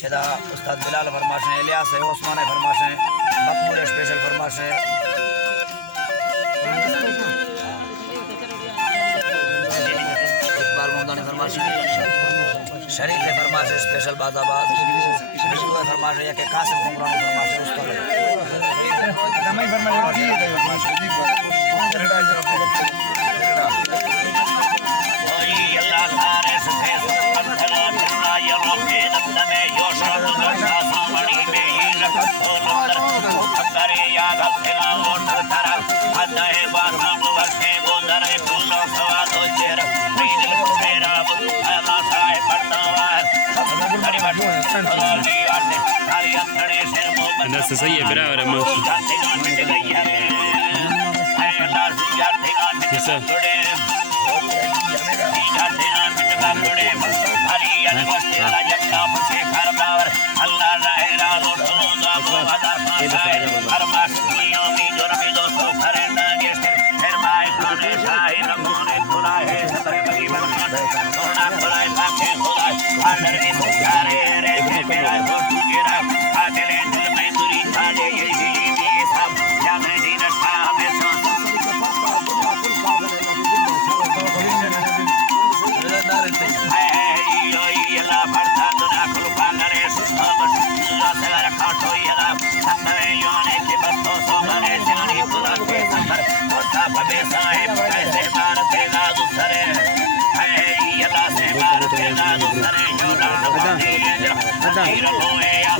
इदा उस्ताद बिलाल फरमाश है, इलियास है, उस्मान है फरमाश है, मकबूल स्पेशल फरमाश है, इकबाल मोमदानी फरमाश है, शरीफ है फरमाश है, स्पेशल बाजाबाद बिल्कुल है फरमाश है, या के कासिम कुमरान फरमाश है, उस्ताद दमाई फरमाश है, Nasa saya berapa mas? Bisa.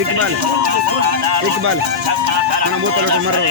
Iqbal Iqbal ana motor lo marro